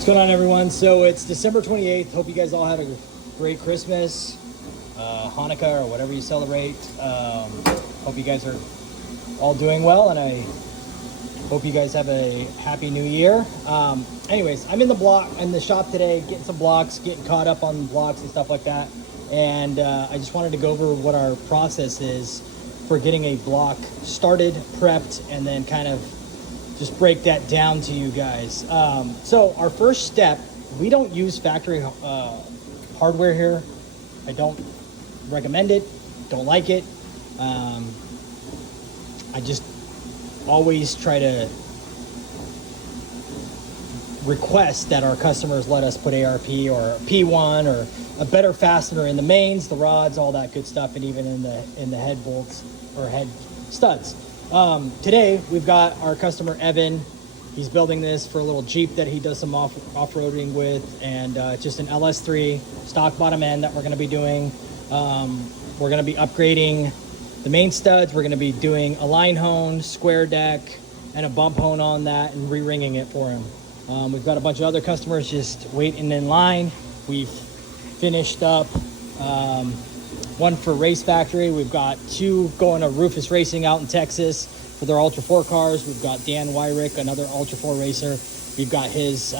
What's going on, everyone? So it's December 28th. Hope you guys all had a great Christmas, Hanukkah, or whatever you celebrate. Hope you guys are all doing well, and I hope you guys have a happy new year. Anyways, I'm in the shop today, getting some blocks, getting caught up on blocks and stuff like that. And I just wanted to go over what our process is for getting a block started, prepped, and then kind of just break that down to you guys. So our first step, we don't use factory hardware here. I don't recommend it, don't like it. I just always try to request that our customers let us put ARP or P1 or a better fastener in the mains, the rods, all that good stuff, and even in the head bolts or head studs. Today we've got our customer Evan. He's building this for a little Jeep that he does some off-roading with, and just an LS3 stock bottom end that we're going to be doing. We're going to be upgrading the main studs. We're going to be doing a line hone, square deck, and a bump hone on that, and re-ringing it for him. We've got a bunch of other customers just waiting in line. We've finished up one for Race Factory. We've got two going to Rufus Racing out in Texas for their Ultra 4 cars. We've got Dan Wyrick, another Ultra 4 racer. We've got his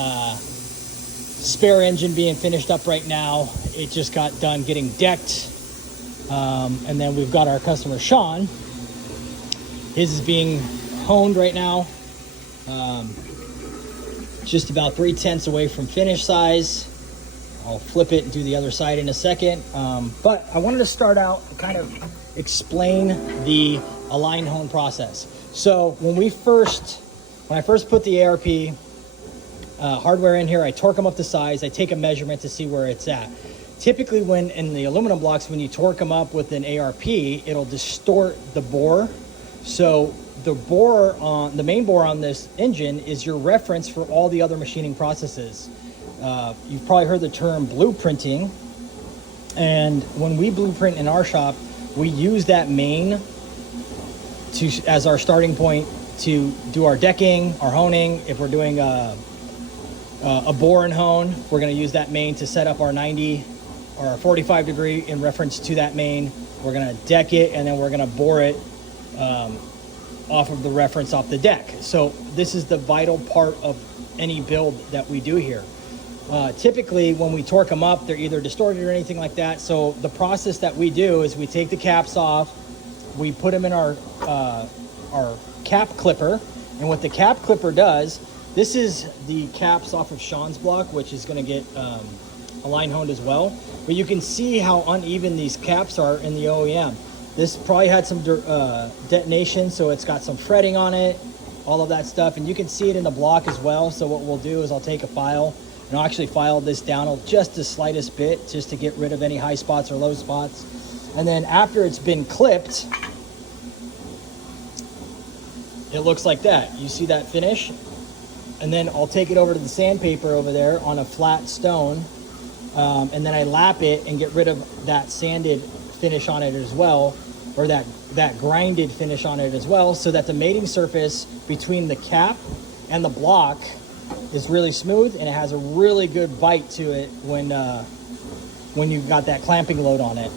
spare engine being finished up right now. It just got done getting decked. And then we've got our customer Sean. His is being honed right now. Just about 3/10 away from finish size. I'll flip it and do the other side in a second. But I wanted to start out and kind of explain the align hone process. So when I first put the ARP hardware in here, I torque them up to size. I take a measurement to see where it's at. Typically, when in the aluminum blocks, when you torque them up with an ARP, it'll distort the bore. So the main bore on this engine is your reference for all the other machining processes. You've probably heard the term blueprinting, and when we blueprint in our shop, we use that main as our starting point to do our decking, our honing. If we're doing a bore and hone, we're going to use that main to set up our 90 or our 45 degree in reference to that main. We're going to deck it, and then we're going to bore it off of the reference off the deck. So this is the vital part of any build that we do here. Typically, when we torque them up, they're either distorted or anything like that. So the process that we do is we take the caps off, we put them in our cap clipper, and what the cap clipper does, this is the caps off of Sean's block, which is going to get align honed as well. But you can see how uneven these caps are in the OEM. This probably had some detonation, so it's got some fretting on it, all of that stuff, and you can see it in the block as well. So what we'll do is I'll take a file, and I'll actually file this down just the slightest bit, just to get rid of any high spots or low spots. And then after it's been clipped, it looks like that. You see that finish? And then I'll take it over to the sandpaper over there on a flat stone, and then I lap it and get rid of that sanded finish on it as well, or that grinded finish on it as well, so that the mating surface between the cap and the block is really smooth, and it has a really good bite to it when you've got that clamping load on it.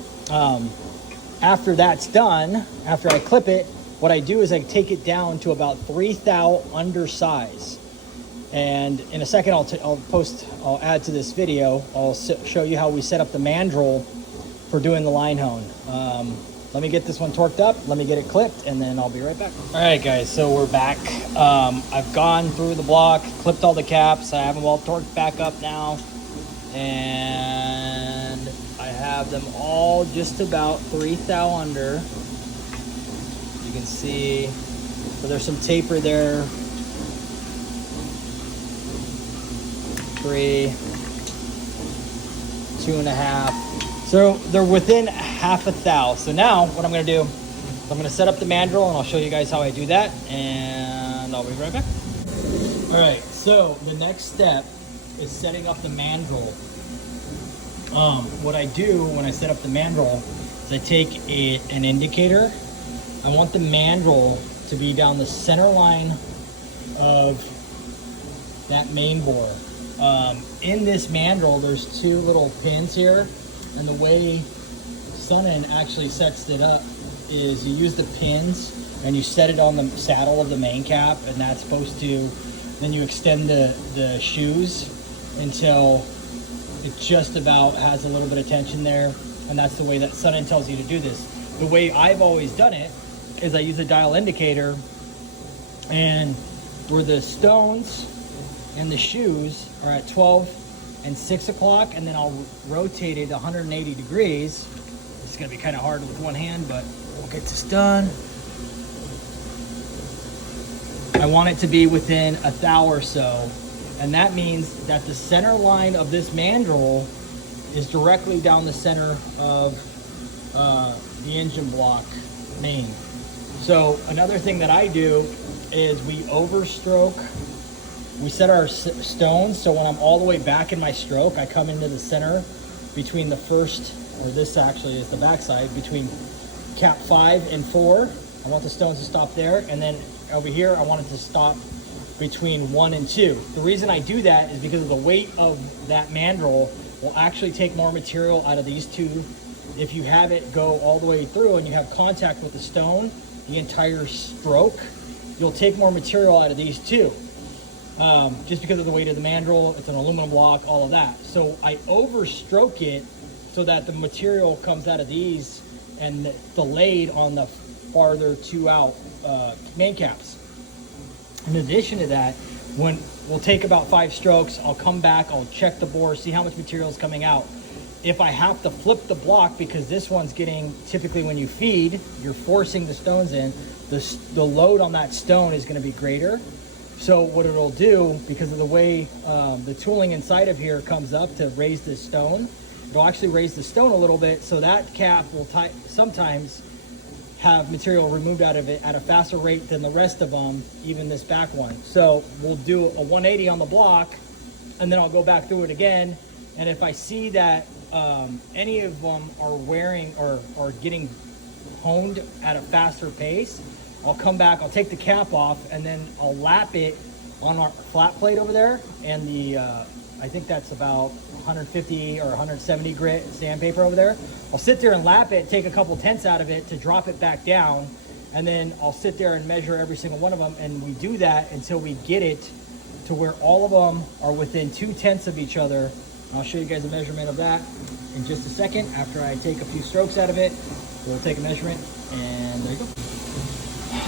After that's done, after I clip it, what I do is I take it down to about 3 thou under size. And in a second, I'll add to this video, I'll show you how we set up the mandrel for doing the line hone. Let me get this one torqued up, let me get it clipped, and then I'll be right back. All right, guys, so we're back. I've gone through the block, clipped all the caps. I have them all torqued back up now, and I have them all just about 3 thou under. You can see, so there's some taper there. 3, 2.5. So they're within half a thou. So now what I'm going to do is I'm going to set up the mandrel, and I'll show you guys how I do that, and I'll be right back. All right, so the next step is setting up the mandrel. What I do when I set up the mandrel is I take an indicator. I want the mandrel to be down the center line of that main bore. In this mandrel, there's two little pins here, and the way Sonnen actually sets it up is you use the pins and you set it on the saddle of the main cap, and that's supposed to, then you extend the shoes until it just about has a little bit of tension there, and that's the way that Sonnen tells you to do this. The way I've always done it is I use a dial indicator, and where the stones and the shoes are at 12 and 6 o'clock, and then I'll rotate it 180 degrees. It's gonna be kind of hard with one hand, but we'll get this done. I want it to be within a thou or so, and that means that the center line of this mandrel is directly down the center of the engine block main. So another thing that I do is we overstroke. We set our stones so when I'm all the way back in my stroke, I come into the center between the first, or this actually is the backside, between cap 5 and 4. I want the stones to stop there, and then over here I want it to stop between 1 and 2. The reason I do that is because of the weight of that mandrel will actually take more material out of these two. If you have it go all the way through and you have contact with the stone the entire stroke, you'll take more material out of these two. Just because of the weight of the mandrel, it's an aluminum block, all of that. So I overstroke it so that the material comes out of these and delayed on the farther two out main caps. In addition to that, when we'll take about 5 strokes, I'll come back, I'll check the bore, see how much material is coming out. If I have to flip the block, because this one's getting, typically when you feed, you're forcing the stones in, the load on that stone is going to be greater. So what it'll do, because of the way the tooling inside of here comes up to raise this stone, it'll actually raise the stone a little bit, so that cap will sometimes have material removed out of it at a faster rate than the rest of them, even this back one. So we'll do a 180 on the block, and then I'll go back through it again. And if I see that any of them are wearing or getting honed at a faster pace, I'll come back, I'll take the cap off, and then I'll lap it on our flat plate over there. And the, I think that's about 150 or 170 grit sandpaper over there. I'll sit there and lap it, take a couple tenths out of it to drop it back down. And then I'll sit there and measure every single one of them. And we do that until we get it to where all of them are within 2/10 of each other. I'll show you guys a measurement of that in just a second. After I take a few strokes out of it, we'll take a measurement, and there you go.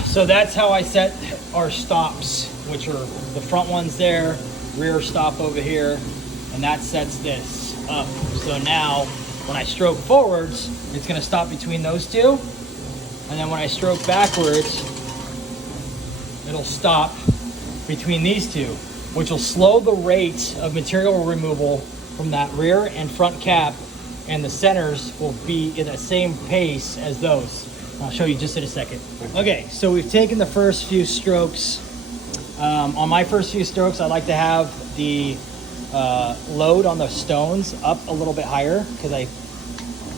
So that's how I set our stops, which are the front ones there, rear stop over here, and that sets this up. So now when I stroke forwards, it's going to stop between those two, and then when I stroke backwards, it'll stop between these two, which will slow the rate of material removal from that rear and front cap, and the centers will be in the same pace as those. I'll show you just in a second. Okay, so we've taken the first few strokes. On my first few strokes, I like to have the load on the stones up a little bit higher, because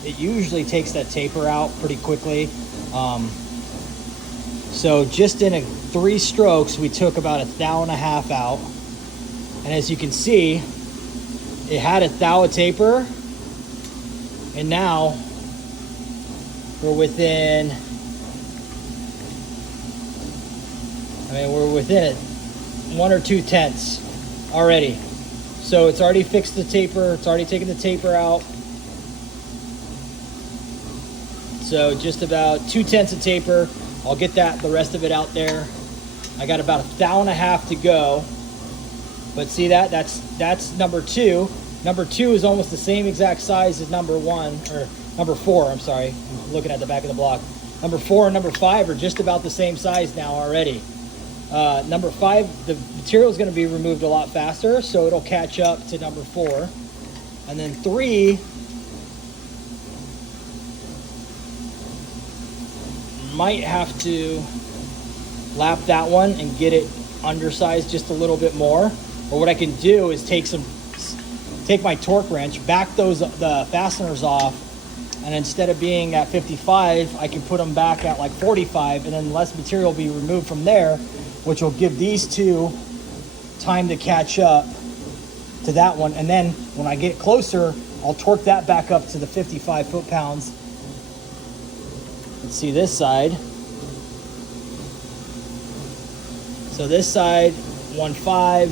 it usually takes that taper out pretty quickly. So just in 3 strokes, we took about 1.5 thou out. And as you can see, it had 1 thou of taper, and now we're within, we're within it 1 or 2 tenths already. So it's already fixed the taper, it's already taken the taper out. So just about 2 tenths of taper. I'll get the rest of it out there. I got about 1.5 thou to go. But see that? That's number 2. Number 2 is almost the same exact size as number 1, or number 4, I'm sorry. I'm looking at the back of the block. Number 4 and number 5 are just about the same size now already. Number 5, the material is going to be removed a lot faster, so it'll catch up to number 4. And then 3, might have to lap that one and get it undersized just a little bit more. But what I can do is take my torque wrench, back the fasteners off, and instead of being at 55, I can put them back at like 45, and then less material will be removed from there, which will give these two time to catch up to that one. And then when I get closer, I'll torque that back up to the 55 foot-pounds. Let's see this side. So this side, 1.5.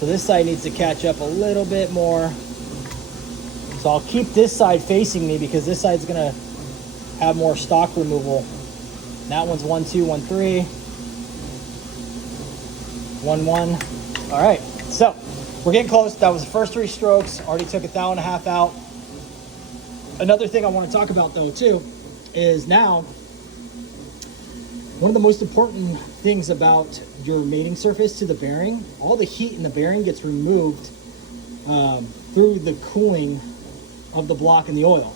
So this side needs to catch up a little bit more. So I'll keep this side facing me because this side's gonna have more stock removal. That one's 1.2, 1.3, 1.1. All right, so we're getting close. That was the first 3 strokes. Already took 1.5 thou out. Another thing I want to talk about though too is now one of the most important things about your mating surface to the bearing, all the heat in the bearing gets removed through the cooling of the block and the oil.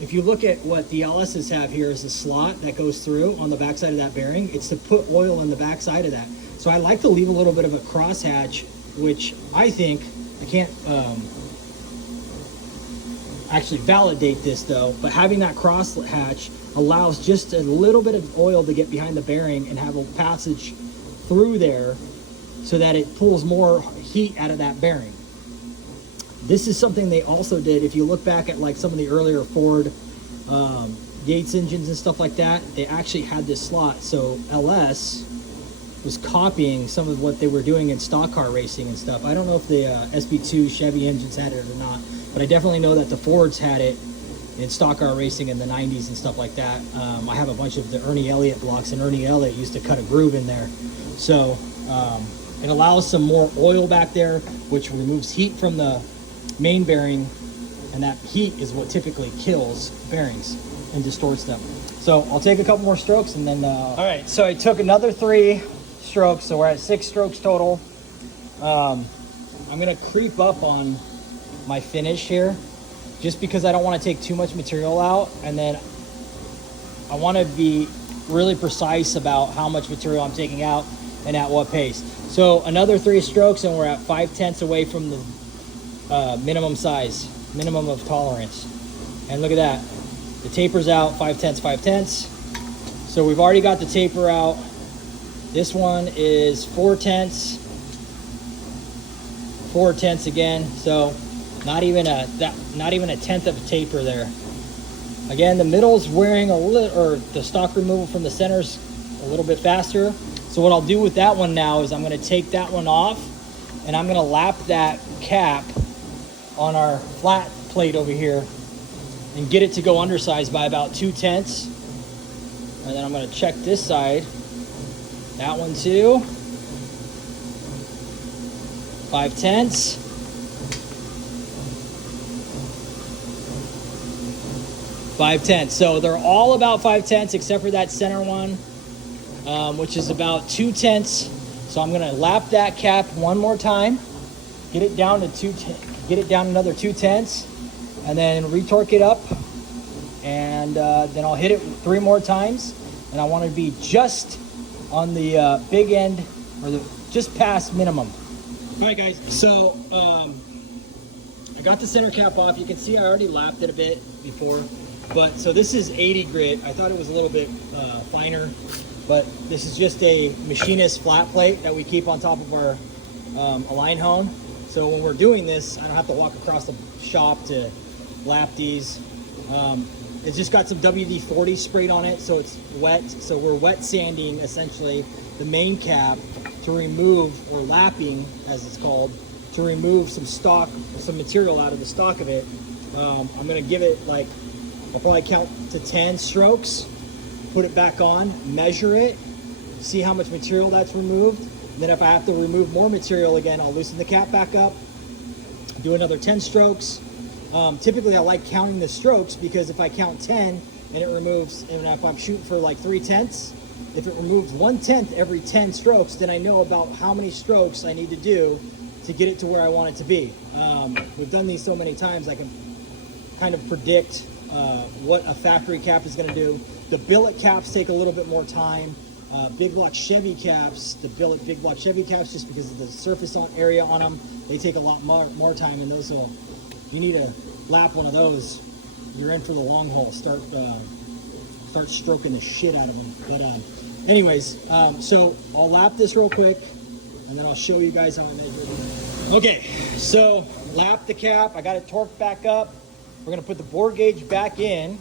If you look at what the LSs have here is a slot that goes through on the backside of that bearing. It's to put oil in the backside of that. So I like to leave a little bit of a crosshatch, which I think, I can't actually validate this though, but having that crosshatch allows just a little bit of oil to get behind the bearing and have a passage through there so that it pulls more heat out of that bearing. This is something they also did. If you look back at like some of the earlier Ford Yates engines and stuff like that, they actually had this slot. So LS was copying some of what they were doing in stock car racing and stuff. I don't know if the SB2 Chevy engines had it or not, but I definitely know that the Fords had it in stock car racing in the 90s and stuff like that. I have a bunch of the Ernie Elliott blocks, and Ernie Elliott used to cut a groove in there. So it allows some more oil back there, which removes heat from the main bearing, and that heat is what typically kills bearings and distorts them. So I'll take a couple more strokes and then all right, so I took another 3 strokes, so we're at 6 strokes total. I'm gonna creep up on my finish here just because I don't want to take too much material out, and then I want to be really precise about how much material I'm taking out and at what pace. So another 3 strokes and we're at 5/10 away from the minimum size, minimum of tolerance. And look at that, the taper's out, 5/10, 5/10. So we've already got the taper out. This one is 4/10, 4/10 again. So not even a 1/10 of a taper there. Again, the middle's wearing a little, or the stock removal from the center's a little bit faster. So what I'll do with that one now is I'm going to take that one off and I'm going to lap that cap on our flat plate over here and get it to go undersized by about 2/10. And then I'm going to check this side. That one too. 5/10. 5/10. So they're all about 5/10 except for that center one, which is about 2/10. So I'm going to lap that cap one more time, get it down to 2/10. Get it down another 2/10, and then retorque it up, and then I'll hit it 3 more times, and I want to be just on the big end, or just past minimum. All right, guys. So I got the center cap off. You can see I already lapped it a bit before, but so this is 80 grit. I thought it was a little bit finer, but this is just a machinist flat plate that we keep on top of our Align hone. So when we're doing this, I don't have to walk across the shop to lap these. It's just got some WD-40 sprayed on it, so it's wet. So we're wet sanding, essentially, the main cap to remove, or lapping, as it's called, to remove some stock, some material out of the stock of it. I'm gonna give it like, I'll probably count to 10 strokes, put it back on, measure it, see how much material that's removed. And then if I have to remove more material again, I'll loosen the cap back up, do another 10 strokes. Typically I like counting the strokes because if I count 10 and it removes, and if I'm shooting for like 3/10, if it removes 1/10 every 10 strokes, then I know about how many strokes I need to do to get it to where I want it to be. We've done these so many times, I can kind of predict what a factory cap is gonna do. The billet caps take a little bit more time. Big block Chevy caps, the billet big block Chevy caps, just because of the surface area on them, they take a lot more time, and those will, you need to lap one of those, you're in for the long haul. Start stroking the shit out of them. But anyways, so I'll lap this real quick, and then I'll show you guys how I measure it. Okay, so lap the cap. I got it torqued back up. We're gonna put the bore gauge back in.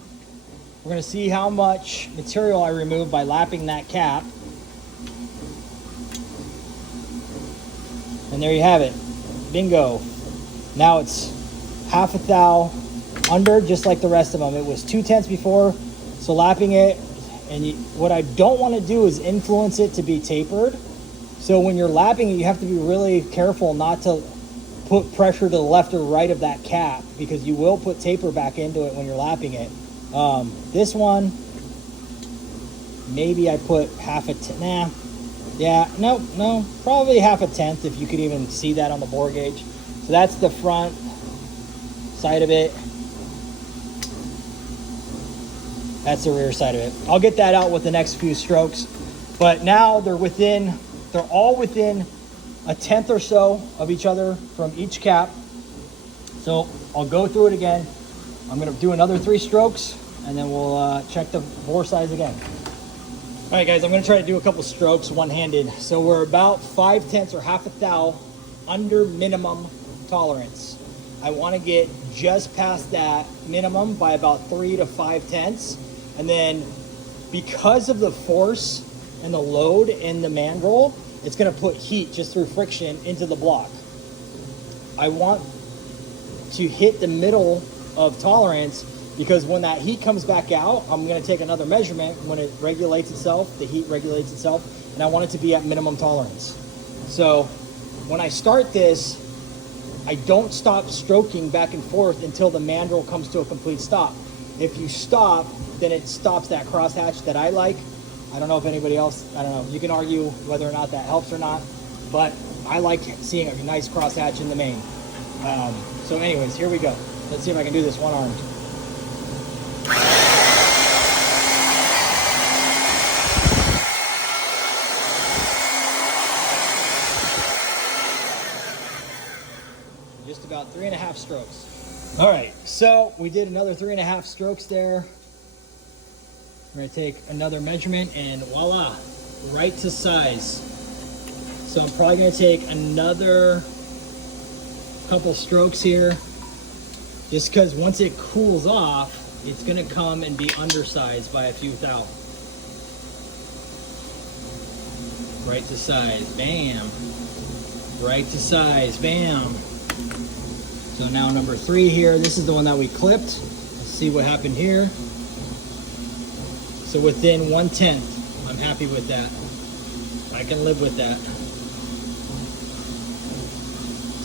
We're gonna see how much material I removed by lapping that cap. And there you have it, bingo. Now it's half a thou under, just like the rest of them. It was 2/10 before, so lapping it. And what I don't want to do is influence it to be tapered. So when you're lapping it, you have to be really careful not to put pressure to the left or right of that cap, because you will put taper back into it when you're lapping it. This one, maybe I put probably half a tenth, if you could even see that on the bore gauge. So that's the front side of it. That's the rear side of it. I'll get that out with the next few strokes. But now they're all within a tenth or so of each other from each cap. So I'll go through it again. I'm gonna do another 3 strokes, and then we'll check the bore size again. All right, guys, I'm gonna try to do a couple strokes one-handed. So we're about 5/10 or half a thou under minimum tolerance. I wanna get just past that minimum by about 3 to 5/10. And then because of the force and the load in the mandrel, it's gonna put heat just through friction into the block. I want to hit the middle of tolerance, because when that heat comes back out, I'm gonna take another measurement. When it regulates itself, the heat regulates itself, and I want it to be at minimum tolerance. So when I start this, I don't stop stroking back and forth until the mandrel comes to a complete stop. If you stop, then it stops that crosshatch that I like. I don't know if anybody else, I don't know. You can argue whether or not that helps or not, but I like seeing a nice crosshatch in the main. So anyways, here we go. Let's see if I can do this one-armed. Just about 3.5 strokes. All right, so we did another 3.5 strokes there. We're gonna take another measurement, and voila, right to size. So I'm probably gonna take another couple strokes here, just because once it cools off, it's gonna come and be undersized by a few thou. Right to size, bam. Right to size, bam. So now number 3 here, this is the one that we clipped. Let's see what happened here. So within 1/10, I'm happy with that. I can live with that.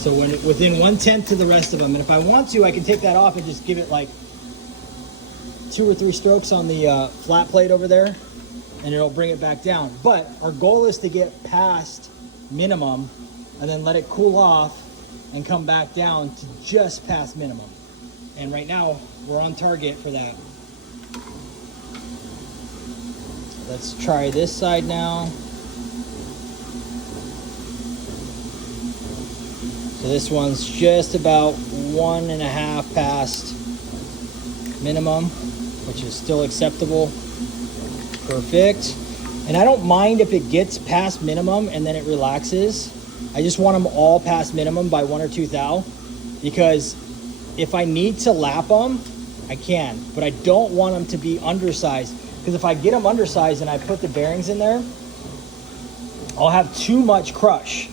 So within 1/10 to the rest of them. And if I want to, I can take that off and just give it like 2 or 3 strokes on the flat plate over there, and it'll bring it back down. But our goal is to get past minimum and then let it cool off and come back down to just past minimum. And right now, we're on target for that. Let's try this side now. So this one's just about 1.5 past minimum, which is still acceptable. Perfect. And I don't mind if it gets past minimum and then it relaxes. I just want them all past minimum by 1 or 2 thou, because if I need to lap them, I can, but I don't want them to be undersized, because if I get them undersized and I put the bearings in there, I'll have too much crush,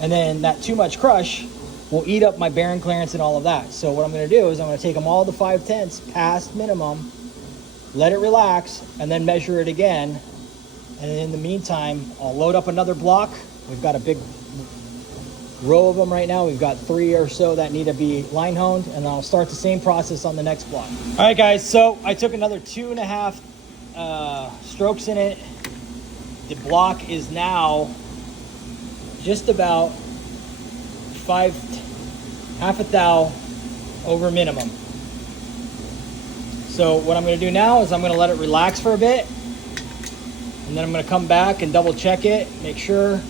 and then that too much crush will eat up my bearing clearance and all of that. So what I'm going to do is I'm going to take them all to 5/10 past minimum, let it relax, and then measure it again. And in the meantime, I'll load up another block. We've got a big row of them right now. We've got 3 or so that need to be line honed, and I'll start the same process on the next block. All right, guys, so I took another 2.5 strokes in it. The block is now just about half a thou over minimum. So what I'm going to do now is I'm going to let it relax for a bit, and then I'm going to come back and double check it, make sure.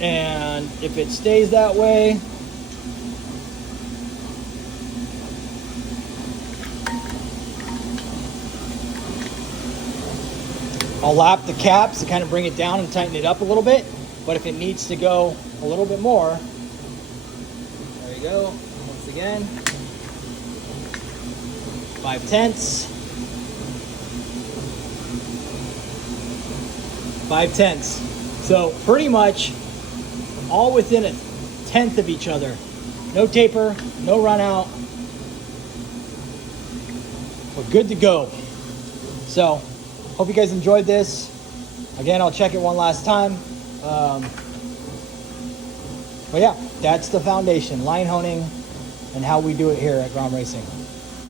And if it stays that way, I'll lap the caps to kind of bring it down and tighten it up a little bit. but if it needs to go a little bit more, there you go. Once again, 5/10. 5/10. So pretty much all within a tenth of each other. No taper, no run out. We're good to go. So hope you guys enjoyed this. Again, I'll check it one last time. But yeah, that's the foundation, line honing and how we do it here at Grom Racing.